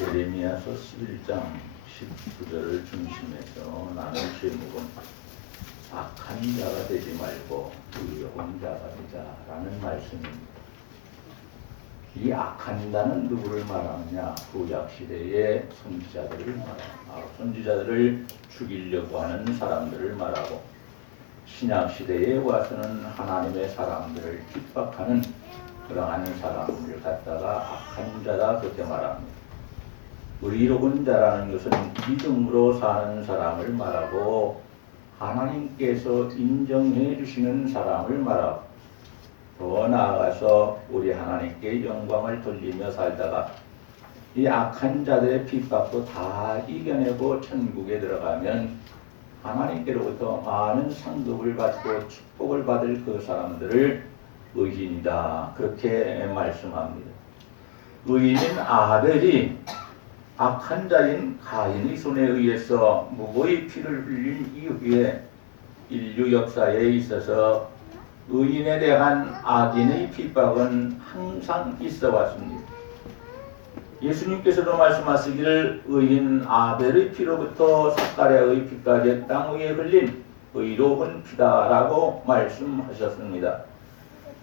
예레미야서 11장 19절을 중심해서 나눈 제목은 악한 자가 되지 말고 의로운 자가 되자라는 말씀입니다. 이 악한 자는 누구를 말하느냐? 구약시대의 선지자들을 말합니다. 선지자들을 죽이려고 하는 사람들을 말하고, 신약시대에 와서는 하나님의 사람들을 핍박하는 그러한 사람을 갖다가 악한 자다 그렇게 말합니다. 의로운 자라는 것은 믿음으로 사는 사람을 말하고, 하나님께서 인정해 주시는 사람을 말하고, 더 나아가서 우리 하나님께 영광을 돌리며 살다가 이 악한 자들의 핍박도 다 이겨내고 천국에 들어가면 하나님께로부터 많은 상급을 받고 축복을 받을 그 사람들을 의인이다 그렇게 말씀합니다. 의인인 아벨이 악한 자인 가인의 손에 의해서 무고히 피를 흘린 이후에 인류 역사에 있어서 의인에 대한 악인의 핍박은 항상 있어 왔습니다. 예수님께서도 말씀하시기를 의인 아벨의 피로부터 사가랴의 피까지 땅 위에 흘린 의로운 피다라고 말씀하셨습니다.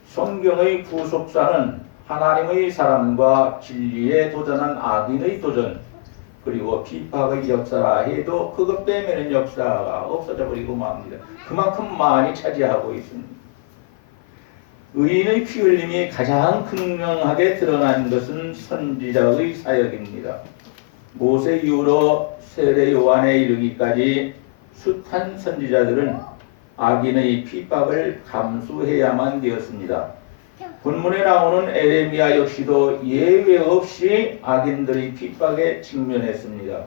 성경의 구속사는 하나님의 사람과 진리에 도전한 악인의 도전, 그리고 핍박의 역사라 해도 그것 빼면은 역사가 없어져 버리고 맙니다. 그만큼 많이 차지하고 있습니다. 의인의 피 흘림이 가장 극명하게 드러난 것은 선지자의 사역입니다. 모세 이후로 세례 요한에 이르기까지 숱한 선지자들은 악인의 핍박을 감수해야만 되었습니다. 본문에 나오는 에레미야 역시도 예외 없이 악인들의 핍박에 직면했습니다.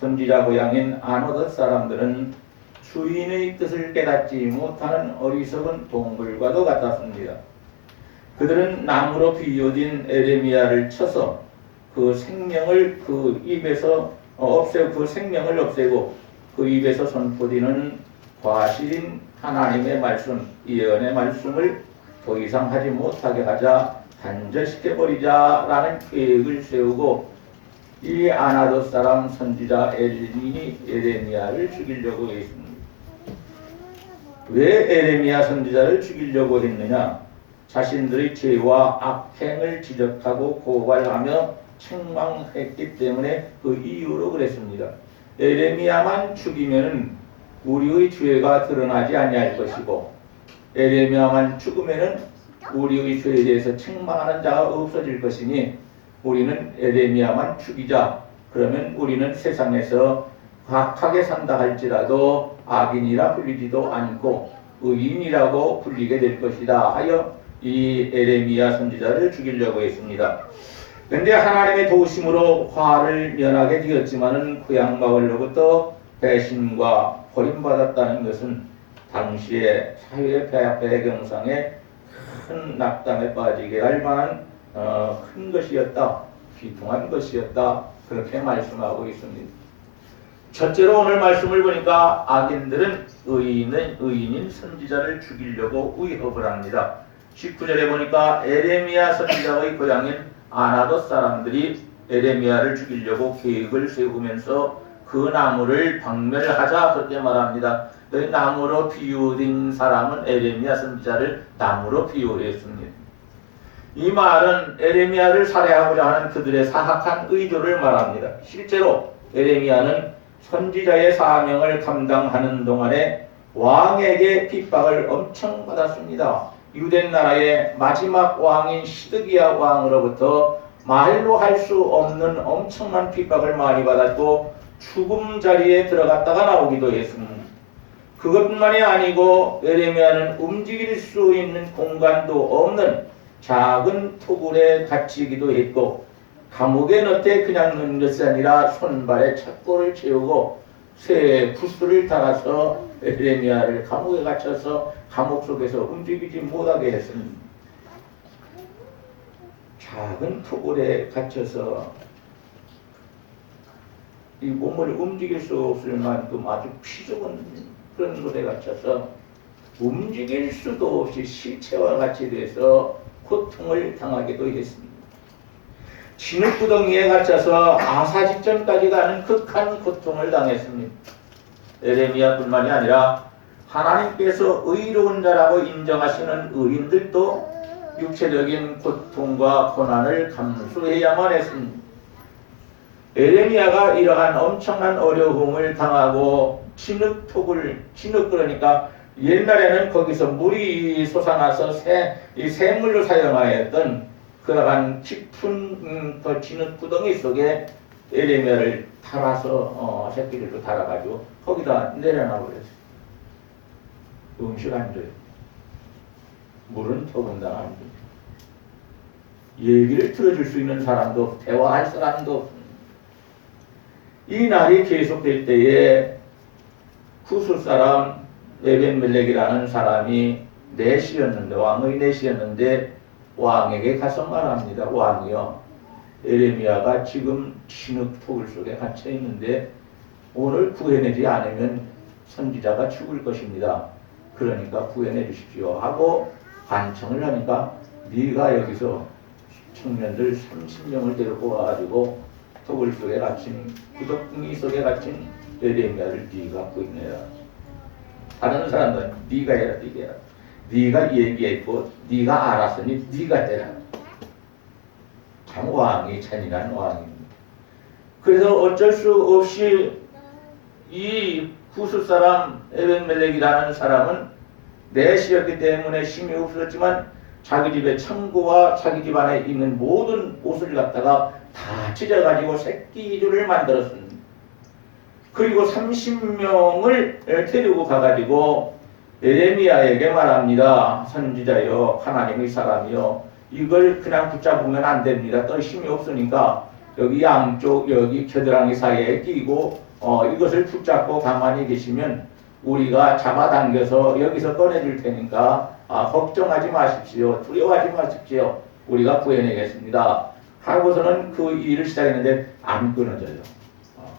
선지자 고향인 아노덧 사람들은 주인의 뜻을 깨닫지 못하는 어리석은 동물과도 같았습니다. 그들은 나무로 비유된 에레미야를 쳐서 그 생명을 그 입에서 없애고 그 입에서 선포되는 과실인 하나님의 말씀, 예언의 말씀을 더 이상 하지 못하게 하자, 단절시켜버리자라는 계획을 세우고 이 아나돗 사람 선지자 에레미야를 죽이려고 했습니다. 왜 에레미야 선지자를 죽이려고 했느냐? 자신들의 죄와 악행을 지적하고 고발하며 책망했기 때문에 그 이유로 그랬습니다. 에레미야만 죽이면 우리의 죄가 드러나지 아니할 것이고, 에레미야만 죽으면 우리의 죄에 대해서 책망하는 자가 없어질 것이니 우리는 에레미야만 죽이자. 그러면 우리는 세상에서 악하게 산다 할지라도 악인이라 불리지도 않고 의인이라고 불리게 될 것이다 하여 이 에레미야 선지자를 죽이려고 했습니다. 그런데 하나님의 도우심으로 화를 면하게 되었지만은 고향 마을로부터 배신과 버림받았다는 것은 당시의 사회 배경상에 큰 낙담에 빠지게 할 만한 큰 것이었다, 비통한 것이었다 그렇게 말씀하고 있습니다. 첫째로 오늘 말씀을 보니까 악인들은 의인인 선지자를 죽이려고 위협을 합니다. 19절에 보니까 에레미야 선지자의 고향인 아나돗 사람들이 에레미야를 죽이려고 계획을 세우면서 그 나무를 박멸하자 그렇게 말합니다. 그 나무로 비유된 사람은 에레미야 선지자를 나무로 비유했습니다. 이 말은 에레미야를 살해하고자 하는 그들의 사악한 의도를 말합니다. 실제로 에레미야는 선지자의 사명을 감당하는 동안에 왕에게 핍박을 엄청 받았습니다. 유대 나라의 마지막 왕인 시드기야 왕으로부터 말로 할 수 없는 엄청난 핍박을 많이 받았고 죽음 자리에 들어갔다가 나오기도 했습니다. 그것뿐만이 아니고 에레미야는 움직일 수 있는 공간도 없는 작은 토굴에 갇히기도 했고, 감옥에 넣되 그냥 넣는 것이 아니라 손발에 착고를 채우고 새 부스를 달아서 에레미야를 감옥에 갇혀서 감옥 속에서 움직이지 못하게 했습니다. 작은 토굴에 갇혀서 이 몸을 움직일 수 없을 만큼 아주 피죽은 그런 곳에 갇혀서 움직일 수도 없이 시체와 같이 돼서 고통을 당하기도 했습니다. 진흙구덩이에 갇혀서 아사직전까지 가는 극한 고통을 당했습니다. 에레미야뿐만이 아니라 하나님께서 의로운 자라고 인정하시는 의인들도 육체적인 고통과 고난을 감수해야만 했습니다. 에레미야가 이러한 엄청난 어려움을 당하고 진흙 그러니까 옛날에는 거기서 물이 솟아나서 이 샘물로 사용하였던 그러한 깊은 그 진흙 구덩이 속에 에레미야를 달아서 새끼들로 달아가지고 거기다 내려놔 버렸어요. 음식 안 줘요. 물은 더군다나 안 줘요. 얘기를 들어줄 수 있는 사람도 없고 대화할 사람도 없습니다. 이 날이 계속될 때에 구스 사람 에벤멜렉이라는 사람이 넷이었는데 왕의 넷이었는데 왕에게 가서 말합니다. 왕이여, 에레미야가 지금 진흙토굴 속에 갇혀 있는데 오늘 구해내지 않으면 선지자가 죽을 것입니다. 그러니까 구해내 주십시오 하고 간청을 하니까 네가 여기서 청년들 30명을 데리고 와가지고 토굴 속에 갇힌 구덩이 속에 갇힌 에레미야를 네가 구해내라. 다른 사람들은 네가 해라, 네가 해라. 네가 얘기했고 네가 알았으니 네가 해라. 참 왕이 잔인한 왕입니다. 그래서 어쩔 수 없이 이 구스 사람 에벤멜렉이라는 사람은 넷이었기 때문에 힘이 없었지만 자기 집의 창고와 자기 집 안에 있는 모든 옷을 갖다가 다 찢어가지고 새끼줄을 만들었습니다. 그리고 30명을 데리고 가가지고 에레미야에게 말합니다. 선지자여, 하나님의 사람이여, 이걸 그냥 붙잡으면 안 됩니다. 또 힘이 없으니까 여기 양쪽 여기 겨드랑이 사이에 끼고 이것을 붙잡고 가만히 계시면 우리가 잡아당겨서 여기서 꺼내줄 테니까 걱정하지 마십시오. 두려워하지 마십시오. 우리가 구해내겠습니다. 하고서는 그 일을 시작했는데 안 끊어져요.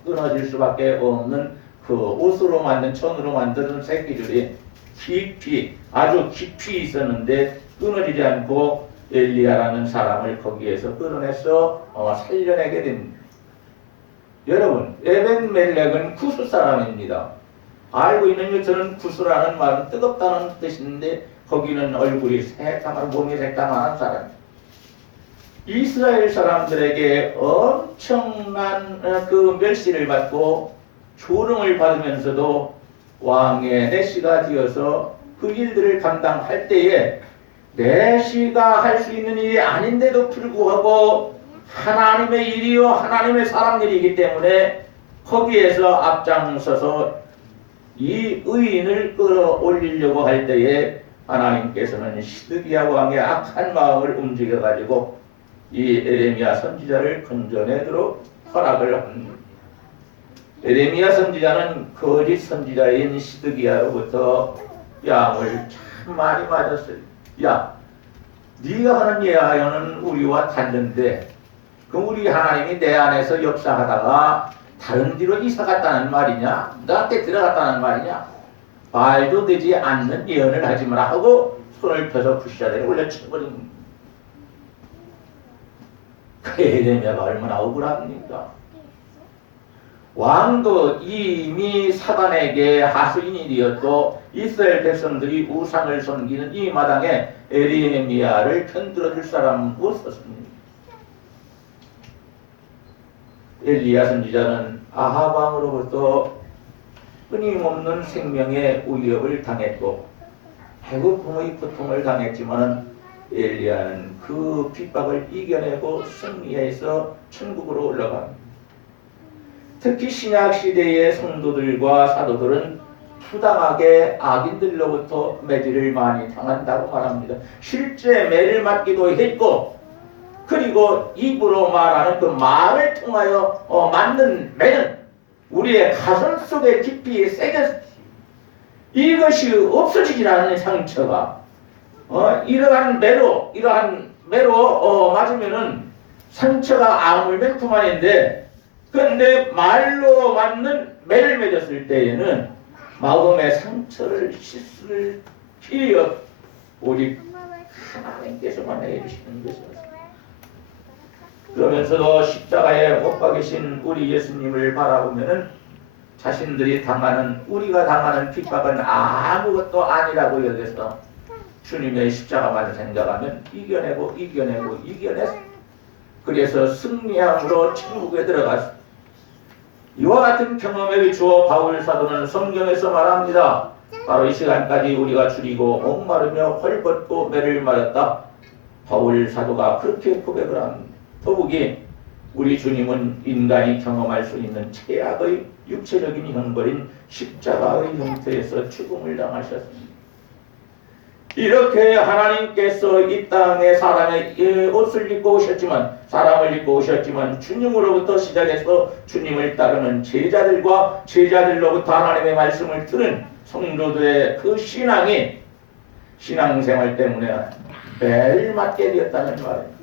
끊어질 수밖에 없는 그 옷으로 만든 천으로 만든 새끼줄이 깊이 아주 깊이 있었는데 끊어지지 않고 엘리야라는 사람을 거기에서 끌어내서 살려내게 됩니다. 여러분, 에벤멜렉은 구스 사람입니다. 알고 있는 것처럼 구스라는 말은 뜨겁다는 뜻인데 거기는 얼굴이 새까만 몸이 새까만한 사람. 이스라엘 사람들에게 엄청난 그 멸시를 받고 조롱을 받으면서도 왕의 내시가 되어서 그 일들을 감당할 때에 내시가 할 수 있는 일이 아닌데도 불구하고 하나님의 일이요 하나님의 사람 일이기 때문에 거기에서 앞장서서 이 의인을 끌어올리려고 할 때에 하나님께서는 시드기야 왕의 악한 마음을 움직여 가지고 이 에레미야 선지자를 건져내도록 허락을 합니다. 에레미야 선지자는 거짓 선지자인 시드기야로부터 뺨을 참 많이 맞았어요. 야, 네가 하는 예하여는 우리와 다른데 그럼 우리 하나님이 내 안에서 역사하다가 다른 데로 이사 갔다는 말이냐? 나한테 들어갔다는 말이냐? 말도 되지 않는 예언을 하지 마라 하고 손을 펴서 푸시자들이 올려쳐버린 겁니다. 에레미야가 얼마나 억울합니까? 왕도 이미 사단에게 하수인이 되었고 이스라엘 백성들이 우상을 섬기는 이 마당에 에레미야를 편들어줄 사람 없었습니다. 엘리야 선지자는 아합 왕으로부터 끊임없는 생명의 위협을 당했고 배고픔의 고통을 당했지만 엘리야는 그 핍박을 이겨내고 승리해서 천국으로 올라갑니다. 특히 신약 시대의 성도들과 사도들은 부당하게 악인들로부터 매질을 많이 당한다고 말합니다. 실제 매를 맞기도 했고 그리고 입으로 말하는 그 말을 통하여 맞는 매는 우리의 가슴 속에 깊이 새겼습니다. 이것이 없어지질 않는 상처가 이러한 매로 맞으면은 상처가 아물면 그만인데 그런데 말로 맞는 매를 맺었을 때에는 마음의 상처를 씻을 필요 없 오직 하나님께서만 해주시는 것이었습니다. 그러면서도 십자가에 못 박이신 우리 예수님을 바라보면은 자신들이 당하는, 우리가 당하는 핍박은 아무것도 아니라고 여겨서 주님의 십자가만 생각하면 이겨내고 그래서 승리함으로 천국에 들어갔습니다. 이와 같은 경험에 주어 바울 사도는 성경에서 말합니다. 바로 이 시간까지 우리가 줄이고 목마르며 헐벗고 매를 맞았다. 바울 사도가 그렇게 고백을 합니다. 더욱이 우리 주님은 인간이 경험할 수 있는 최악의 육체적인 형벌인 십자가의 형태에서 죽음을 당하셨습니다. 이렇게 하나님께서 이 땅에 사람의 옷을 입고 오셨지만, 사람을 입고 오셨지만, 주님으로부터 시작해서 주님을 따르는 제자들과 제자들로부터 하나님의 말씀을 들은 성도들의 그 신앙이 신앙생활 때문에 매일 맞게 되었다는 말이에요.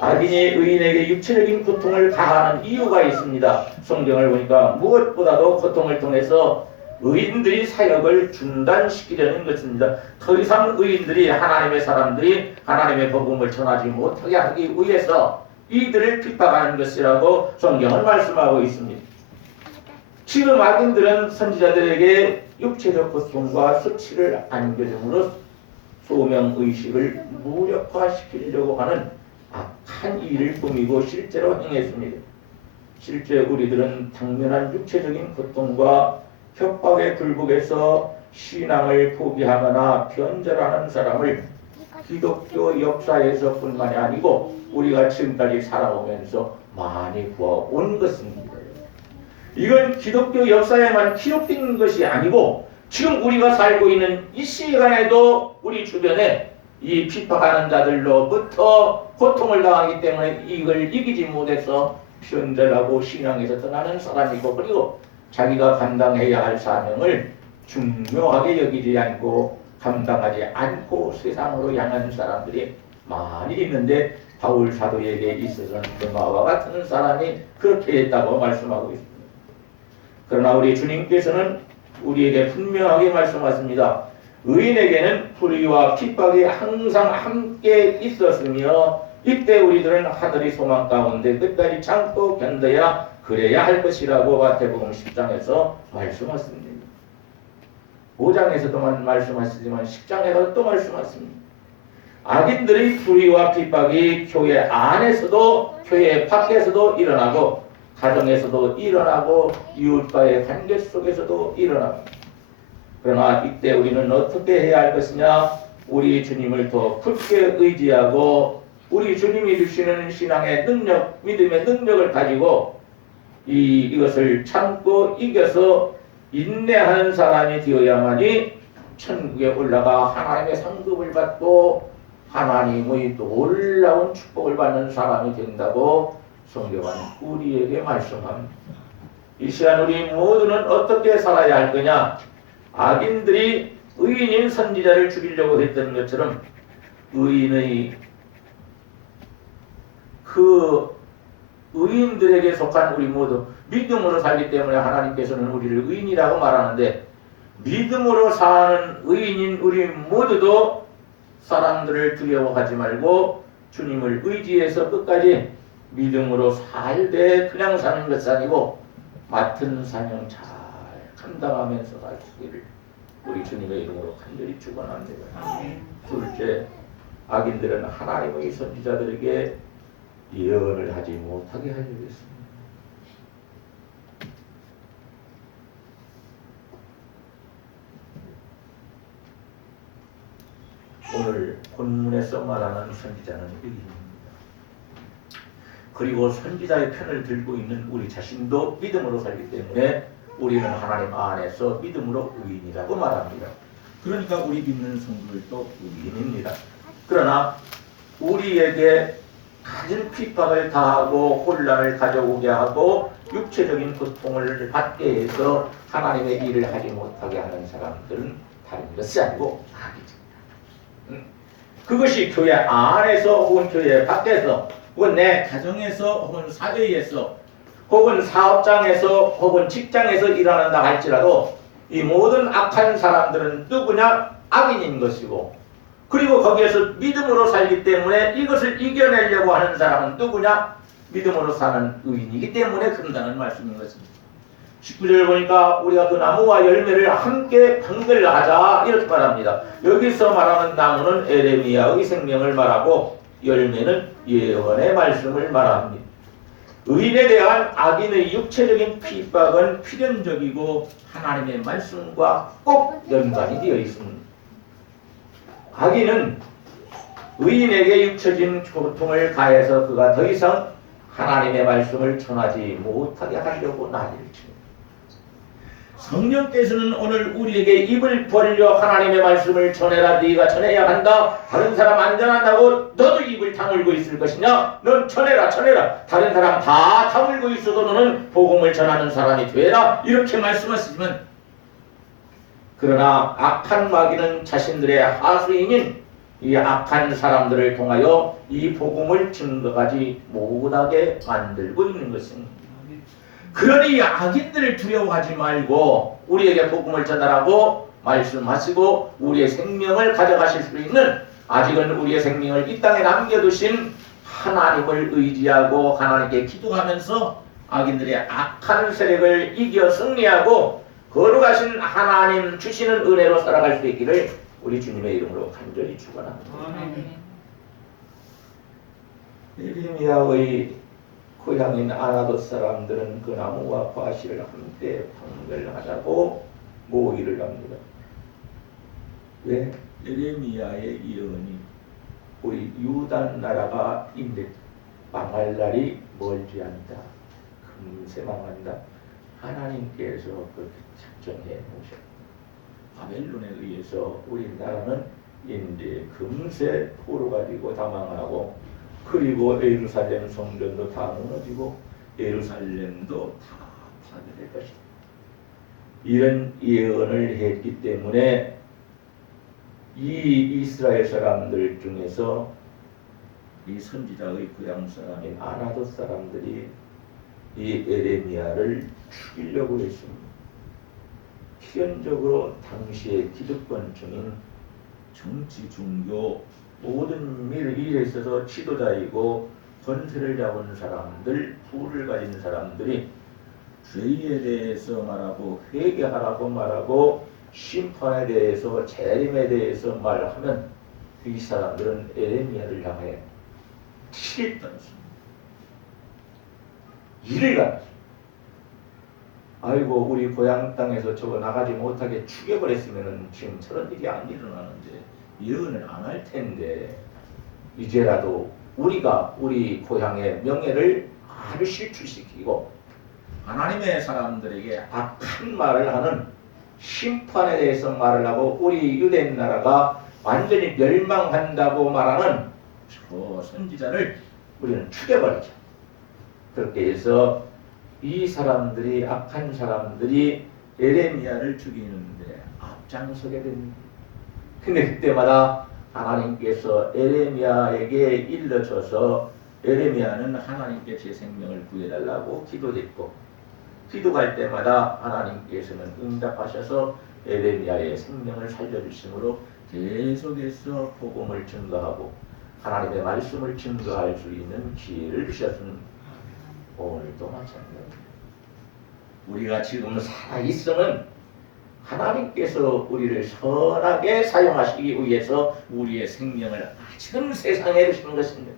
악인이 의인에게 육체적인 고통을 가하는 이유가 있습니다. 성경을 보니까 무엇보다도 고통을 통해서 의인들이 사역을 중단시키려는 것입니다. 더 이상 의인들이, 하나님의 사람들이 하나님의 복음을 전하지 못하게 하기 위해서 이들을 핍박하는 것이라고 성경은 말씀하고 있습니다. 지금 악인들은 선지자들에게 육체적 고통과 수치를 안겨줌으로 소명의식을 무력화시키려고 하는 악한 일을 꾸미고 실제로 행했습니다. 실제 우리들은 당면한 육체적인 고통과 협박에 굴복해서 신앙을 포기하거나 변절하는 사람을 기독교 역사에서 뿐만이 아니고 우리가 지금까지 살아오면서 많이 보아온 것입니다. 이건 기독교 역사에만 기록된 것이 아니고 지금 우리가 살고 있는 이 시간에도 우리 주변에 이 핍박하는 자들로부터 고통을 당하기 때문에 이걸 이기지 못해서 변절하고 신앙에서 떠나는 사람이고, 그리고 자기가 감당해야 할 사명을 중요하게 여기지 않고 감당하지 않고 세상으로 향하는 사람들이 많이 있는데, 바울 사도에게 있어서는 데마와 같은 사람이 그렇게 했다고 말씀하고 있습니다. 그러나 우리 주님께서는 우리에게 분명하게 말씀하십니다. 의인에게는 불의와 핍박이 항상 함께 있었으며 이때 우리들은 하늘의 소망 가운데 끝까지 참고 견뎌야 그래야 할 것이라고 마태복음 10장에서 말씀하십니다. 5장에서도 말씀하시지만 10장에서 또 말씀하십니다. 악인들의 불의와 핍박이 교회 안에서도 교회 밖에서도 일어나고 가정에서도 일어나고 이웃과의 관계 속에서도 일어납니다. 그러나 이때 우리는 어떻게 해야 할 것이냐? 우리 주님을 더 굳게 의지하고 우리 주님이 주시는 신앙의 능력, 믿음의 능력을 가지고 이것을 참고 이겨서 인내하는 사람이 되어야만이 천국에 올라가 하나님의 상급을 받고 하나님의 놀라운 축복을 받는 사람이 된다고 성경은 우리에게 말씀합니다. 이 시간 우리 모두는 어떻게 살아야 할 거냐? 악인들이 의인인 선지자를 죽이려고 했던 것처럼 의인의 그 의인들에게 속한 우리 모두 믿음으로 살기 때문에 하나님께서는 우리를 의인이라고 말하는데, 믿음으로 사는 의인인 우리 모두도 사람들을 두려워하지 말고 주님을 의지해서 끝까지 믿음으로 살되 그냥 사는 것이 아니고 맡은 사명 잘 감당하면서 살 수 있기를 우리 주님의 이름으로 간절히 축원합니다. 둘째, 악인들은 하나님의 선지자들에게 예언을 하지 못하게 하려고 했습니다. 오늘 본문에서 말하는 선지자는 의인입니다. 그리고 선지자의 편을 들고 있는 우리 자신도 믿음으로 살기 때문에 우리는 하나님 안에서 믿음으로 의인이라고 말합니다. 그러니까 우리 믿는 성도들도 의인입니다. 그러나 우리에게 가진 핍박을 다하고 혼란을 가져오게 하고 육체적인 고통을 받게 해서 하나님의 일을 하지 못하게 하는 사람들은 다른 것이 아니고 악이죠. 그것이 교회 안에서 혹은 교회 밖에서 혹은 내 가정에서 혹은 사회에서 혹은 사업장에서 혹은 직장에서 일어난다 할지라도 이 모든 악한 사람들은 누구냐? 악인인 것이고, 그리고 거기에서 믿음으로 살기 때문에 이것을 이겨내려고 하는 사람은 누구냐? 믿음으로 사는 의인이기 때문에 그런다는 말씀인 것입니다. 19절 보니까 우리가 그 나무와 열매를 함께 판별하자 이렇게 말합니다. 여기서 말하는 나무는 에레미야의 생명을 말하고 열매는 예언의 말씀을 말합니다. 의인에 대한 악인의 육체적인 핍박은 필연적이고 하나님의 말씀과 꼭 연관이 되어 있습니다. 악인은 의인에게 육체적인 고통을 가해서 그가 더 이상 하나님의 말씀을 전하지 못하게 하려고 난리를 칩니다. 성령께서는 오늘 우리에게 입을 벌려 하나님의 말씀을 전해라. 네가 전해야 한다. 다른 사람 안 전한다고 너도 입을 다물고 있을 것이냐? 넌 전해라 전해라. 다른 사람 다 다물고 있어도 너는 복음을 전하는 사람이 되라. 이렇게 말씀하시지만 그러나 악한 마귀는 자신들의 하수인인 이 악한 사람들을 통하여 이 복음을 증거하지 못하게 만들고 있는 것입니다. 그러니 악인들을 두려워하지 말고 우리에게 복음을 전달하고 말씀하시고 우리의 생명을 가져가실 수 있는 아직은 우리의 생명을 이 땅에 남겨두신 하나님을 의지하고 하나님께 기도하면서 악인들의 악한 세력을 이겨 승리하고 거룩하신 하나님 주시는 은혜로 살아갈 수 있기를 우리 주님의 이름으로 간절히 축원합니다. 예레미야의 고향인 아나돗 사람들은 그 나무와 과실을 함께 판별하자고 모의를 합니다. 왜? 예레미야의 예언이 우리 유다 나라가 이제 망할 날이 멀지 않다. 금세 망한다. 하나님께서 그렇게 작정해 놓으셨다. 바벨론에 의해서 우리나라는 이제 금세 포로가 되고 다 망하고 그리고 예루살렘 성전도 다 무너지고 예루살렘도 다 파괴될 것이다. 이런 예언을 했기 때문에 이 이스라엘 사람들 중에서 이 선지자의 고향 사람인 아나돗 사람들이 이 에레미야를 죽이려고 했습니다. 필연적으로 당시의 기득권층인 정치, 종교 모든 일에 있어서 지도자이고 권세를 잡은 사람들, 부를 가진 사람들이 죄에 대해서 말하고 회개하라고 말하고 심판에 대해서 재림에 대해서 말하면 이 사람들은 에레미야를 향해 치겠다는 일을 갖 아이고 우리 고향 땅에서 저거 나가지 못하게 죽여버렸으면 지금 저런 일이 안 일어나는데 예언을 안 할 텐데 이제라도 우리가 우리 고향의 명예를 아주 실추시키고 하나님의 사람들에게 악한 말을 하는 심판에 대해서 말을 하고 우리 유대 나라가 완전히 멸망한다고 말하는 저 선지자를 우리는 죽여버리자. 그렇게 해서 이 사람들이 악한 사람들이 에레미야를 죽이는데 앞장서게 됩니다. 근데 그때마다 하나님께서 에레미야에게 일러줘서 에레미야는 하나님께 제 생명을 구해달라고 기도했고 기도할 때마다 하나님께서는 응답하셔서 에레미야의 생명을 살려주심으로 계속해서 복음을 증거하고 하나님의 말씀을 증거할 수 있는 기회를 주셨습니다. 오늘도 마찬가지입니다. 우리가 지금 살아있음은 하나님께서 우리를 선하게 사용하시기 위해서 우리의 생명을 아직은 세상에 주시는 것입니다.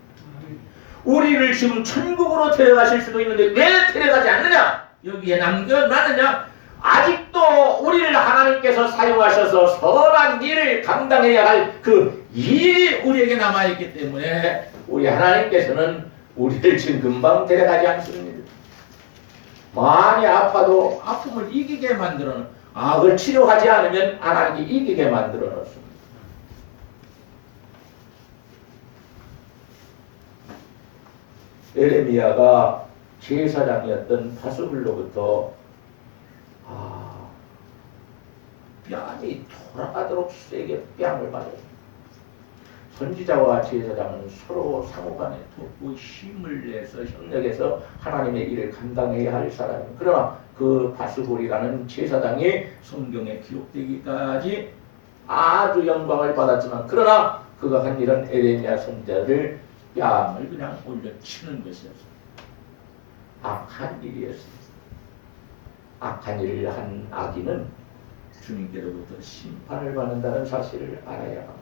우리를 지금 천국으로 데려가실 수도 있는데 왜 데려가지 않느냐? 여기에 남겨놨느냐? 아직도 우리를 하나님께서 사용하셔서 선한 일을 감당해야 할 그 일이 우리에게 남아있기 때문에 우리 하나님께서는 우리를 지금 금방 데려가지 않습니다. 많이 아파도 아픔을 이기게 만들어놓은 악을 치료하지 않으면 하나님이 이기게 만들어 놓습니다. 에레미야가 제사장이었던 바수불로부터 뺨이 돌아가도록 세게 뺨을 맞아요. 선지자와 제사장은 서로 상호간에 돕고 힘을 내서 협력해서 하나님의 일을 감당해야 할 사람입니다. 그러나 그 바스볼이라는 제사장이 성경에 기록되기까지 아주 영광을 받았지만 그러나 그가 한 일은 에레미야 선지자를 뺨을 그냥 올려치는 것이었습니다. 악한 일이었습니다. 악한 일을 한 악인은 주님께로부터 심판을 받는다는 사실을 알아야 합니다.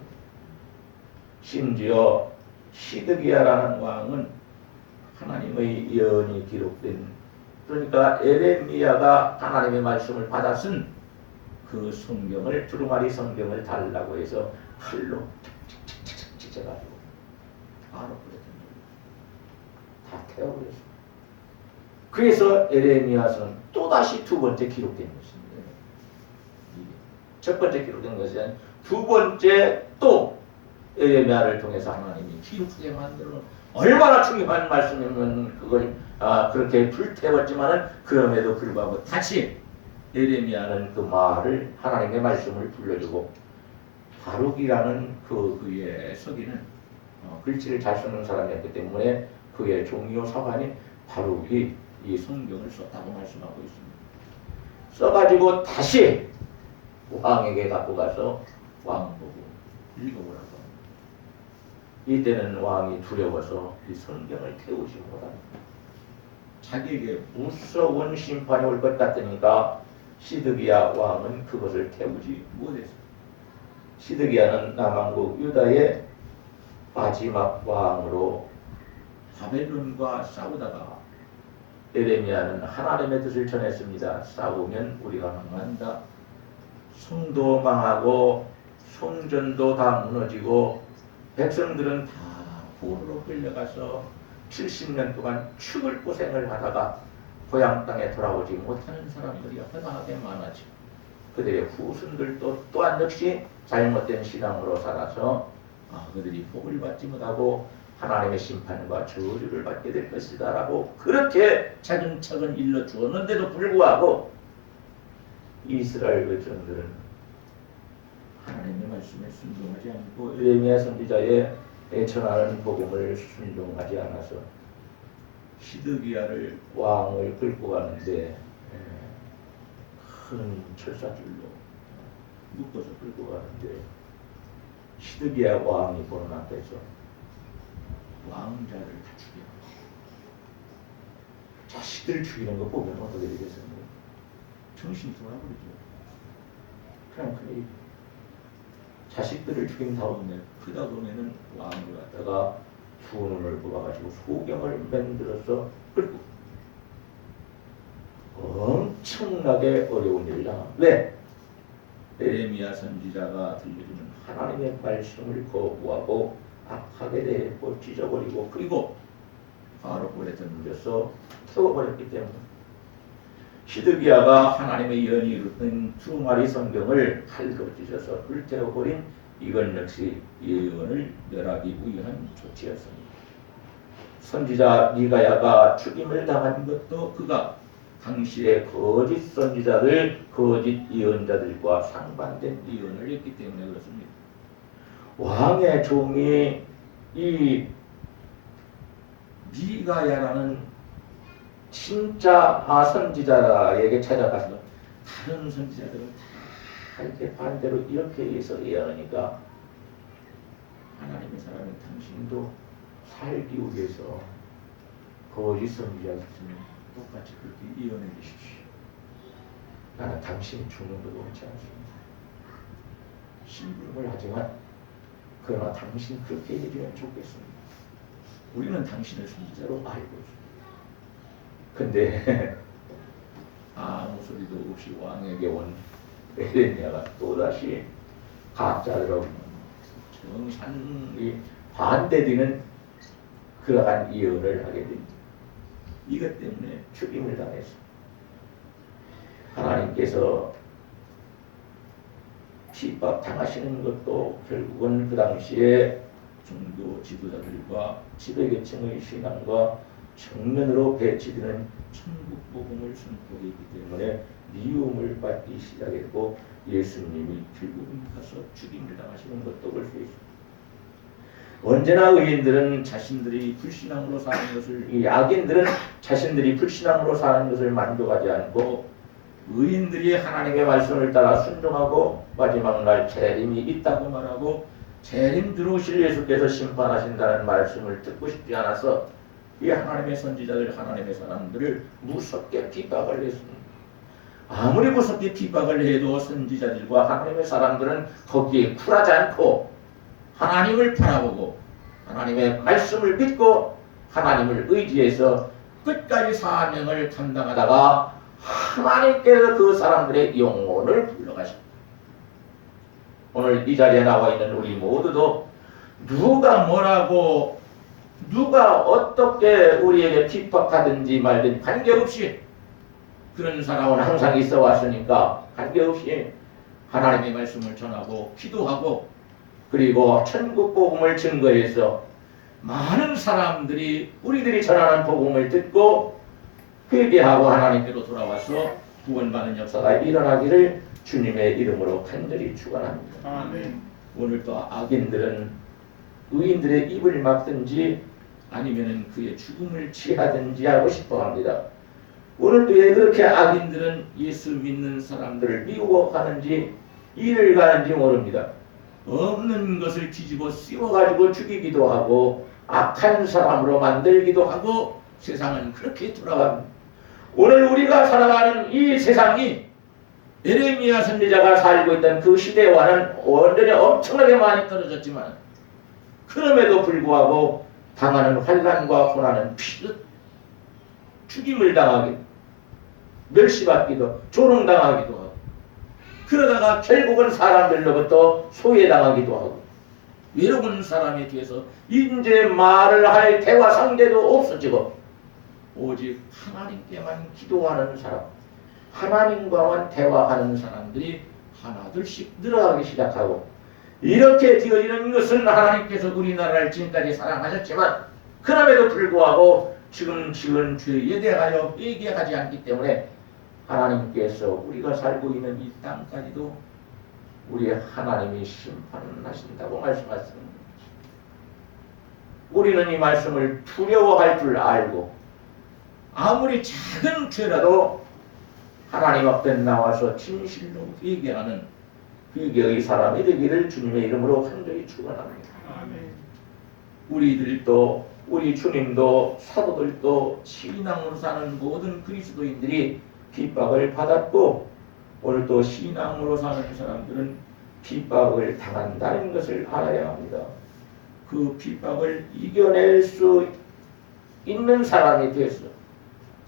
심지어 시드기야라는 왕은 하나님의 예언이 기록된, 그러니까 에레미야가 하나님의 말씀을 받았은 그 성경을, 두루마리 성경을 달라고 해서 칼로 착착착착 찢어가지고 바로 다 태워버렸습니다. 그래서 에레미야서는 또다시 두 번째 기록된 것입니다. 첫 번째 기록된 것이 아니라 두 번째 또 에레미야를 통해서 하나님이 기록하게 만들어 얼마나 중요한 말씀이면 그걸 그렇게 불태웠지만은 그럼에도 불구하고 다시 에레미야는 그 말을, 하나님의 말씀을 불러주고 바룩이라는 그의 서기는 글씨를 잘 쓰는 사람이었기 때문에 그의 종이요 사관이 바룩이 이 성경을 썼다고 말씀하고 있습니다. 써가지고 다시 왕에게 갖고 가서 왕 보고 읽어보라고 합니다. 이때는 왕이 두려워서 이 성경을 태우지 못합니다. 자기에게 무서운 심판이 올 것 같으니까 시드기야 왕은 그것을 태우지 못했습니다. 시드기야는 남왕국 유다의 마지막 왕으로 바벨론과 싸우다가 에레미야는 하나님의 뜻을 전했습니다. 싸우면 우리가 망한다. 성도 망하고 성전도 다 무너지고 백성들은 다 포로로 끌려가서 70년 동안 죽을 고생을 하다가 고향 땅에 돌아오지 못하는 사람들이 허다하게 많아지고 그들의 후손들도 또한 역시 잘못된 신앙으로 살아서 그들이 복을 받지 못하고 하나님의 심판과 저주를 받게 될 것이다 라고 그렇게 차근차근 일러주었는데도 불구하고 이스라엘 백성들은 하나님의 말씀에 순종하지 않고 에레미야 선지자의 전하는 복음을 순종하지 않아서 시드기야를 왕을 끌고 가는데 큰 철사줄로 묶어서 끌고 가는데 시드기야 왕이 보는 앞에서 왕자를 다 죽여. 자식들을 죽이는 거 보면 어떻게 되겠습니까? 정신이 돌아버리죠. 그냥 그 자식들을 죽인 다음에 그러다 보면은 왕을 갖다가 두 눈을 뽑아가지고 소경을 만들어서 끌고 엄청나게 어려운 일을 당합니다. 왜? 에레미야 선지자가 들려주는 하나님의 말씀을 거부하고 악하게 대했고 찢어버리고 그리고 바로 굴에 던져서 태워버렸기 때문에 시드기야가 하나님의 예언이 이루어진 두루마리 성경을 칼로 찢어서 불태워버린 이건 역시 예언을 멸하기 위한 조치였습니다. 선지자 미가야가 죽임을 당한 것도 그가 당시의 거짓 선지자들, 거짓 예언자들과 상반된 예언을 했기 때문에 그렇습니다. 왕의 종이 이 미가야라는 진짜 선지자에게 찾아가서 다른 선지자들은 다 이렇게 반대로 이렇게 해서 예언하니까 하나님의 사람인 당신도 살기 위해서 거짓 선지자였으면 똑같이 그렇게 예언해 주십시오. 나는 당신이 죽는 것도 원치 않습니다. 심부름을 하지만 그러나 당신 그렇게 해주면 좋겠습니다. 우리는 당신을 선지자로 알고 있습니다. 근데 아무 소리도 없이 왕에게 온 에레미야가 또다시 가짜로 정상이 반대되는 그러한 예언을 하게 됩니다. 이것 때문에 죽임을 당했습니다. 하나님께서 핍박 당하시는 것도 결국은 그 당시에 종교 지도자들과 지도계층의 신앙과 정면으로 배치되는 천국 복음을 선포했기 때문에 미움을 받기 시작했고 예수님이 결국은 가서 죽임을 당하시는 것도 볼 수 있습니다. 언제나 의인들은 자신들이 불신앙으로 사는 것을, 이 악인들은 자신들이 불신앙으로 사는 것을 만족하지 않고 의인들이 하나님의 말씀을 따라 순종하고 마지막 날 재림이 있다고 말하고 재림 들어오실 예수께서 심판하신다는 말씀을 듣고 싶지 않아서 이 하나님의 선지자들, 하나님의 사람들을 무섭게 핍박을 했습니다. 아무리 무섭게 핍박을 해도 선지자들과 하나님의 사람들은 거기에 굴하지 않고 하나님을 바라보고 하나님의 말씀을 믿고 하나님을 의지해서 끝까지 사명을 감당하다가 하나님께서 그 사람들의 영혼을 불러가십니다. 오늘 이 자리에 나와 있는 우리 모두도 누가 뭐라고 누가 어떻게 우리에게 핍박하든지 말든지 관계없이 그런 사람은 항상 있어 왔으니까 관계없이 하나님의 말씀을 전하고 기도하고 그리고 천국 복음을 증거해서 많은 사람들이 우리들이 전하는 복음을 듣고 회개하고 하나님께로 돌아와서 구원받는 역사가 일어나기를 주님의 이름으로 간절히 축원합니다. 아멘. 오늘 또 악인들은 의인들의 입을 막든지 아니면은 그의 죽음을 취하든지 하고 싶어합니다. 오늘도 왜 그렇게 악인들은 예수 믿는 사람들을 미워하는지 이를 가는지 모릅니다. 없는 것을 뒤집어 씌워가지고 죽이기도 하고 악한 사람으로 만들기도 하고 세상은 그렇게 돌아갑니다. 오늘 우리가 살아가는 이 세상이 예레미야 선지자가 살고 있던 그 시대와는 완전히 엄청나게 많이 떨어졌지만 그럼에도 불구하고 당하는 환난과 고난은 피듯 죽임을 당하기도 멸시받기도 조롱당하기도 하고 그러다가 결국은 사람들로부터 소외당하기도 하고 외로운 사람에 대해서 이제 말을 할 대화 상대도 없어지고 오직 하나님께만 기도하는 사람 하나님과만 대화하는 사람들이 하나둘씩 늘어가기 시작하고 이렇게 되어지는 것은 하나님께서 우리나라를 지금까지 사랑하셨지만 그럼에도 불구하고 지금 지은 죄에 대하여 회개하지 않기 때문에 하나님께서 우리가 살고 있는 이 땅까지도 우리 하나님이 심판하신다고 말씀하셨습니다. 우리는 이 말씀을 두려워할 줄 알고 아무리 작은 죄라도 하나님 앞에 나와서 진실로 회개하는 회개의 사람이 되기를 주님의 이름으로 간절히 축원합니다. 우리들도 우리 주님도 사도들도 신앙으로 사는 모든 그리스도인들이 핍박을 받았고 오늘도 신앙으로 사는 사람들은 핍박을 당한다는 것을 알아야 합니다. 그 핍박을 이겨낼 수 있는 사람이 되어서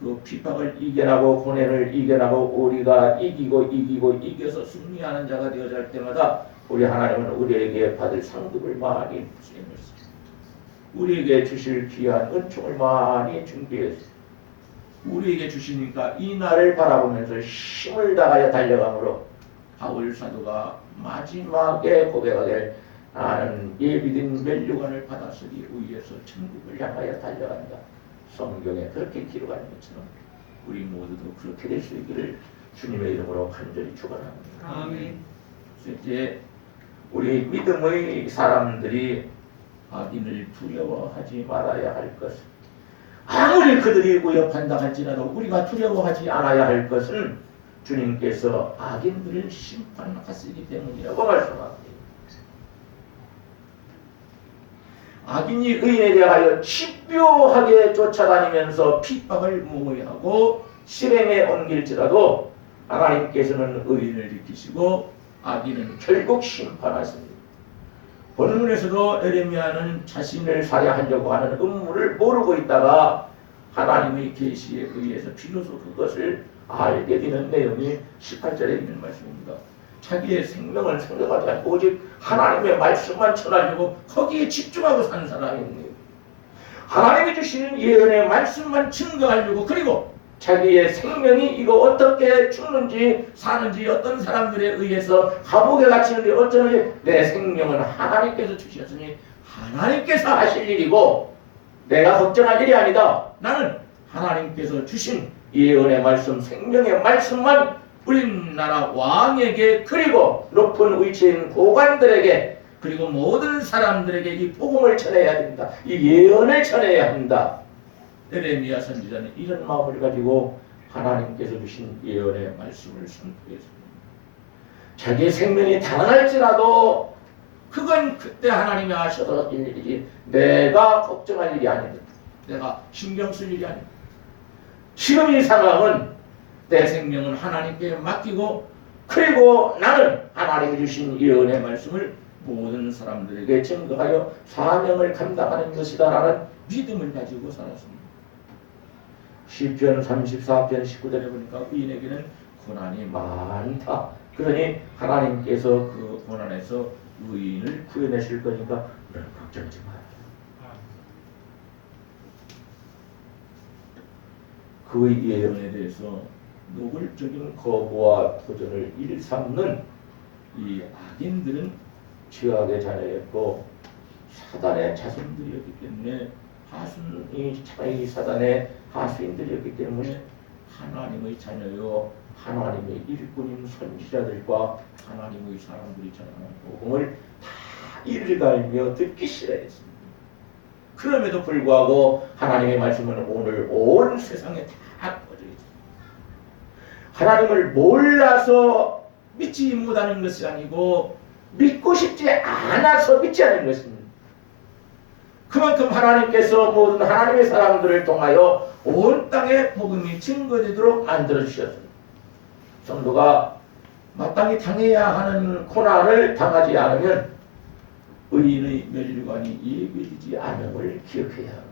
그 핍박을 이겨나고 고난을 이겨나고 우리가 이겨서 승리하는 자가 되어야 할 때마다 우리 하나님은 우리에게 받을 상급을 많이 주시면서 우리에게 주실 귀한 은총을 많이 준비해서 우리에게 주시니까 이 날을 바라보면서 힘을 다하여 달려가므로 바울 사도가 마지막에 고백하길 나는 예비된 면류관을 받았으니 위에서 천국을 향하여 달려간다. 성경에 그렇게 기록한 것처럼 우리 모두도 그렇게 될 수 있기를 주님의 이름으로 간절히 축원합니다. 아멘. 이제 우리 믿음의 사람들이 악인을 두려워하지 말아야 할 것은 아무리 그들이 위협한다 할지라도 우리가 두려워하지 않아야 할 것은 주님께서 악인들을 심판하시기 때문이라고 말씀합니다. 악인이 의인에 대하여 집요하게 쫓아다니면서 핍박을 모의하고 실행에 옮길지라도 하나님께서는 의인을 지키시고 악인은 결국 심판하십니다. 본문에서도 에레미야는 자신을 살해하려고 하는 음모를 모르고 있다가 하나님의 계시에 의해서 비로소 그것을 알게 되는 내용이 18절에 있는 말씀입니다. 자기의 생명을 생각하지 않고 오직 하나님의 말씀만 전하려고 거기에 집중하고 사는 사람입니다. 하나님이 주시는 예언의 말씀만 증거하려고 그리고 자기의 생명이 이거 어떻게 죽는지 사는지 어떤 사람들에 의해서 감옥에 갇히는지 어쩌는지 내 생명은 하나님께서 주셨으니 하나님께서 하실 일이고 내가 걱정할 일이 아니다. 나는 하나님께서 주신 예언의 말씀 생명의 말씀만 우리나라 왕에게 그리고 높은 위치에 있는 고관들에게 그리고 모든 사람들에게 이 복음을 전해야 됩니다. 이 예언을 전해야 한다. 에레미야 선지자는 이런 마음을 가지고 하나님께서 주신 예언의 말씀을 선포했습니다. 자기의 생명이 달아날지라도 그건 그때 하나님이 하셔서 할 일이지 내가 걱정할 일이 아닙니다. 내가 신경 쓸 일이 아닙니다. 지금 이 상황은 내 생명은 하나님께 맡기고 그리고 나는 하나님이 주신 이 은혜 말씀을 모든 사람들에게 증거하여 사명을 감당하는 것이다 라는 믿음을 가지고 살았습니다. 시편 34편 19절에 보니까 의인에게는 고난이 많다. 그러니 하나님께서 그 고난에서 의인을 구해내실 거니까 너는 걱정하지 마라. 그의 예언에 대해서 노골적인 거부와 도전을 일삼는 이 악인들은 죄악의 자녀였고 사단의 자손들이었기 때문에 이 사단의 하수인들이었기 때문에 하나님의 자녀요 하나님의 일꾼인 선지자들과 하나님의 사람들이 전하는 복음을 다 일갈며 듣기 싫어했습니다. 그럼에도 불구하고 하나님의 말씀은 오늘 온 세상에 다 퍼져 있습니다. 하나님을 몰라서 믿지 못하는 것이 아니고 믿고 싶지 않아서 믿지 않는 것입니다. 그만큼 하나님께서 모든 하나님의 사람들을 통하여 온 땅에 복음이 증거되도록 만들어 주셨습니다. 성도가 마땅히 당해야 하는 고난을 당하지 않으면 의인의 멸류관이 예비되지 않음을 기억해야 합니다.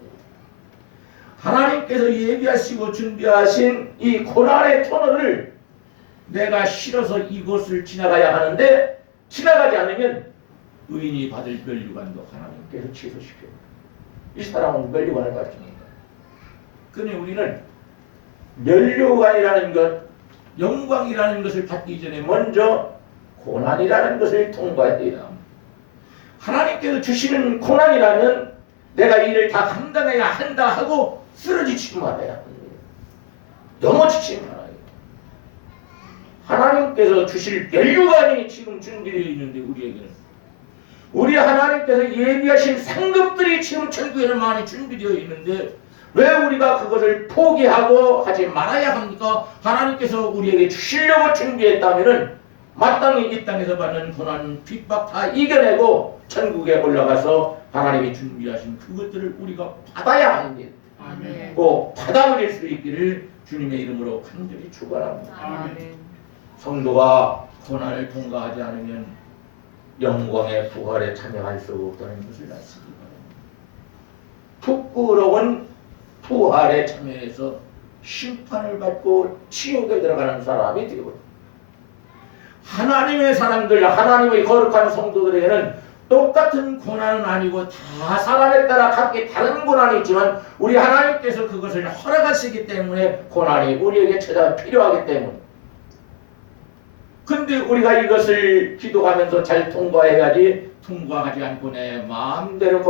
하나님께서 예비하시고 준비하신 이 고난의 터널을 내가 싫어서 이곳을 지나가야 하는데 지나가지 않으면 의인이 받을 멸류관도 하나님께서 취소시켜요. 이 사람은 멸류관을 받습니다. 그러니 우리는 멸류관이라는 것, 영광이라는 것을 받기 전에 먼저 고난이라는 것을 통과해야 합니다. 하나님께서 주시는 고난이라면 내가 이 일을 다 감당해야 한다 하고 쓰러지지 말아야 합니다. 넘어지지 말아요. 하나님께서 주실 멸류관이 지금 준비되어 있는데 우리 하나님께서 예비하신 상급들이 지금 천국에는 많이 준비되어 있는데 왜 우리가 그것을 포기하고 하지 말아야 합니까? 하나님께서 우리에게 주시려고 준비했다면 마땅히 이 땅에서 받는 고난, 핍박 다 이겨내고 천국에 올라가서 하나님이 준비하신 그것들을 우리가 받아야 합니다. 아멘. 꼭 받아들일 수 있기를 주님의 이름으로 간절히 축원합니다. 아멘. 성도가 고난을 통과하지 않으면 영광의 부활에 참여할 수 없다는 것을 아시기 바랍니다. 부끄러운 부활에 참여해서 심판을 받고 지옥에 들어가는 사람이 되어버립니다. 하나님의 사람들, 하나님의 거룩한 성도들에게는 똑같은 고난은 아니고 다 사람에 따라 각기 다른 고난이 있지만 우리 하나님께서 그것을 허락하시기 때문에 고난이 우리에게 찾아 필요하기 때문에 근데 우리가 이것을 기도하면서 잘 통과해야지 통과하지 않고 내 마음대로